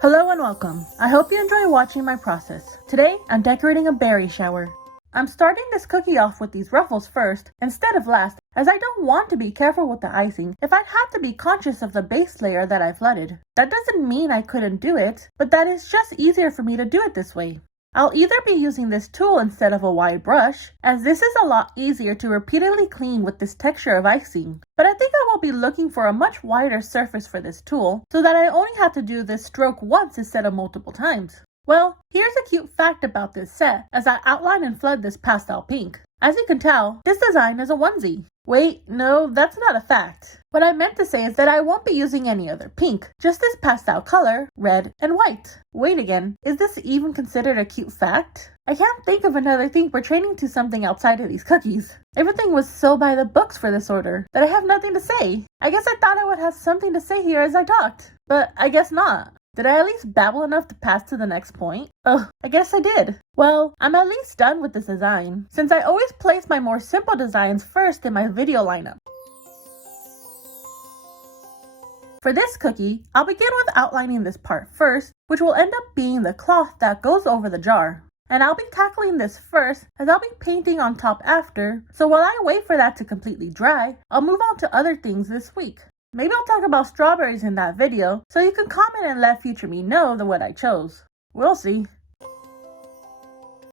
Hello and welcome. I hope you enjoy watching my process. Today, I'm decorating a berry shower. I'm starting this cookie off with these ruffles first, instead of last, as I don't want to be careful with the icing if I'd have to be conscious of the base layer that I flooded. That doesn't mean I couldn't do it, but that is just easier for me to do it this way. I'll either be using this tool instead of a wide brush, as this is a lot easier to repeatedly clean with this texture of icing. But I think I will be looking for a much wider surface for this tool, so that I only have to do this stroke once instead of multiple times. Well, here's a cute fact about this set, as I outline and flood this pastel pink. As you can tell, this design is a onesie. Wait, no, that's not a fact. What I meant to say is that I won't be using any other pink, just this pastel color, red and white. Wait again, is this even considered a cute fact? I can't think of another thing pertaining to something outside of these cookies. Everything was so by the books for this order that I have nothing to say. I guess I thought I would have something to say here as I talked, but I guess not. Did I at least babble enough to pass to the next point? Oh, I guess I did. Well, I'm at least done with this design, since I always place my more simple designs first in my video lineup. For this cookie, I'll begin with outlining this part first, which will end up being the cloth that goes over the jar. And I'll be tackling this first, as I'll be painting on top after, so while I wait for that to completely dry, I'll move on to other things this week. Maybe I'll talk about strawberries in that video, so you can comment and let future me know what I chose. We'll see.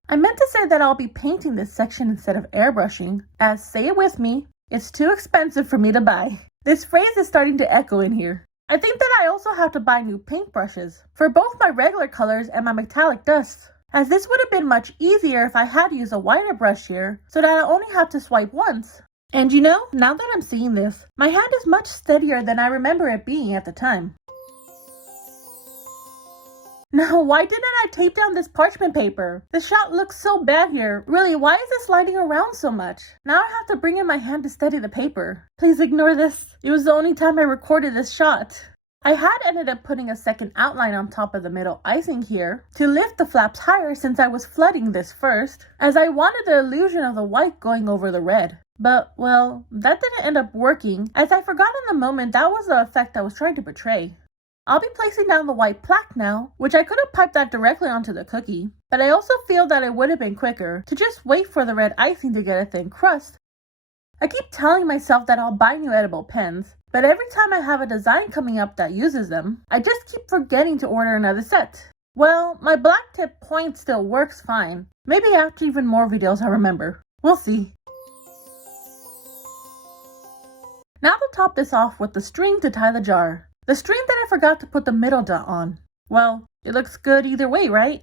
I meant to say that I'll be painting this section instead of airbrushing, as, say it with me, it's too expensive for me to buy. This phrase is starting to echo in here. I think that I also have to buy new paintbrushes, for both my regular colors and my metallic dusts, as this would have been much easier if I had used a wider brush here, so that I only have to swipe once. And you know, now that I'm seeing this, my hand is much steadier than I remember it being at the time. Now, why didn't I tape down this parchment paper? The shot looks so bad here. Really, why is it sliding around so much? Now I have to bring in my hand to steady the paper. Please ignore this. It was the only time I recorded this shot. I had ended up putting a second outline on top of the middle icing here to lift the flaps higher since I was flooding this first, as I wanted the illusion of the white going over the red. But, well, that didn't end up working, as I forgot in the moment that was the effect I was trying to portray. I'll be placing down the white plaque now, which I could have piped that directly onto the cookie, but I also feel that it would have been quicker to just wait for the red icing to get a thin crust. I keep telling myself that I'll buy new edible pens, but every time I have a design coming up that uses them, I just keep forgetting to order another set. Well, my black tip point still works fine. Maybe after even more videos I'll remember. We'll see. Now to top this off with the string to tie the jar. The string that I forgot to put the middle dot on. Well, it looks good either way, right?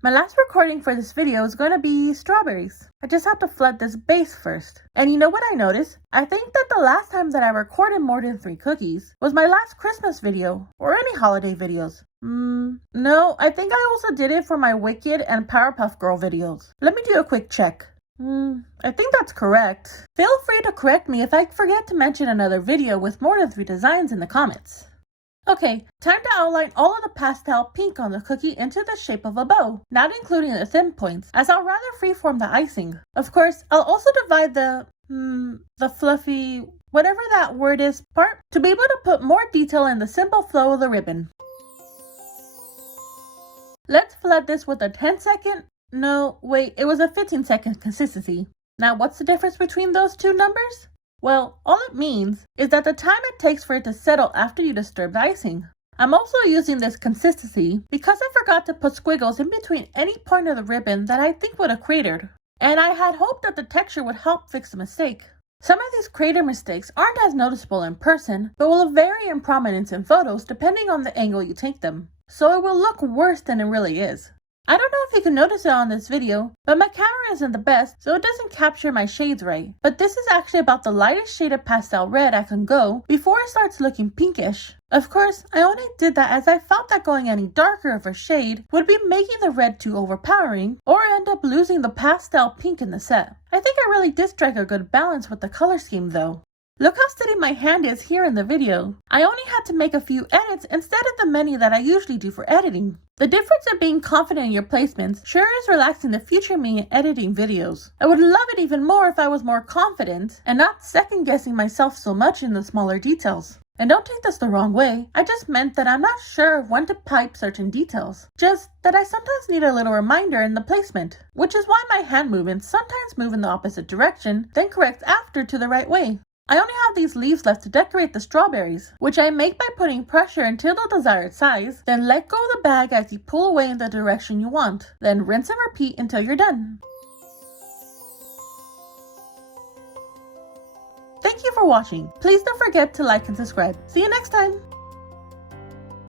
My last recording for this video is going to be strawberries. I just have to flood this base first. And you know what I noticed? I think that the last time that I recorded more than 3 cookies was my last Christmas video, or any holiday videos. No, I think I also did it for my Wicked and Powerpuff Girl videos. Let me do a quick check. I think that's correct. Feel free to correct me if I forget to mention another video with more than 3 designs in the comments. Okay, time to outline all of the pastel pink on the cookie into the shape of a bow, not including the thin points, as I'll rather freeform the icing. Of course, I'll also divide the fluffy, whatever that word is, part, to be able to put more detail in the simple flow of the ribbon. Let's flood this with a 10-second, no, wait, it was a 15-second consistency. Now, what's the difference between those two numbers? Well, all it means is that the time it takes for it to settle after you disturb the icing. I'm also using this consistency because I forgot to put squiggles in between any point of the ribbon that I think would have cratered. And I had hoped that the texture would help fix the mistake. Some of these crater mistakes aren't as noticeable in person, but will vary in prominence in photos depending on the angle you take them. So it will look worse than it really is. I don't know if you can notice it on this video, but my camera isn't the best, so it doesn't capture my shades right. But this is actually about the lightest shade of pastel red I can go before it starts looking pinkish. Of course, I only did that as I felt that going any darker of a shade would be making the red too overpowering, or end up losing the pastel pink in the set. I think I really did strike a good balance with the color scheme though. Look how steady my hand is here in the video. I only had to make a few edits instead of the many that I usually do for editing. The difference of being confident in your placements sure is relaxing the future me in editing videos. I would love it even more if I was more confident and not second guessing myself so much in the smaller details. And don't take this the wrong way, I just meant that I'm not sure of when to pipe certain details. Just that I sometimes need a little reminder in the placement, which is why my hand movements sometimes move in the opposite direction, then correct after to the right way. I only have these leaves left to decorate the strawberries, which I make by putting pressure until the desired size, then let go of the bag as you pull away in the direction you want. Then rinse and repeat until you're done. Thank you for watching. Please don't forget to like and subscribe. See you next time.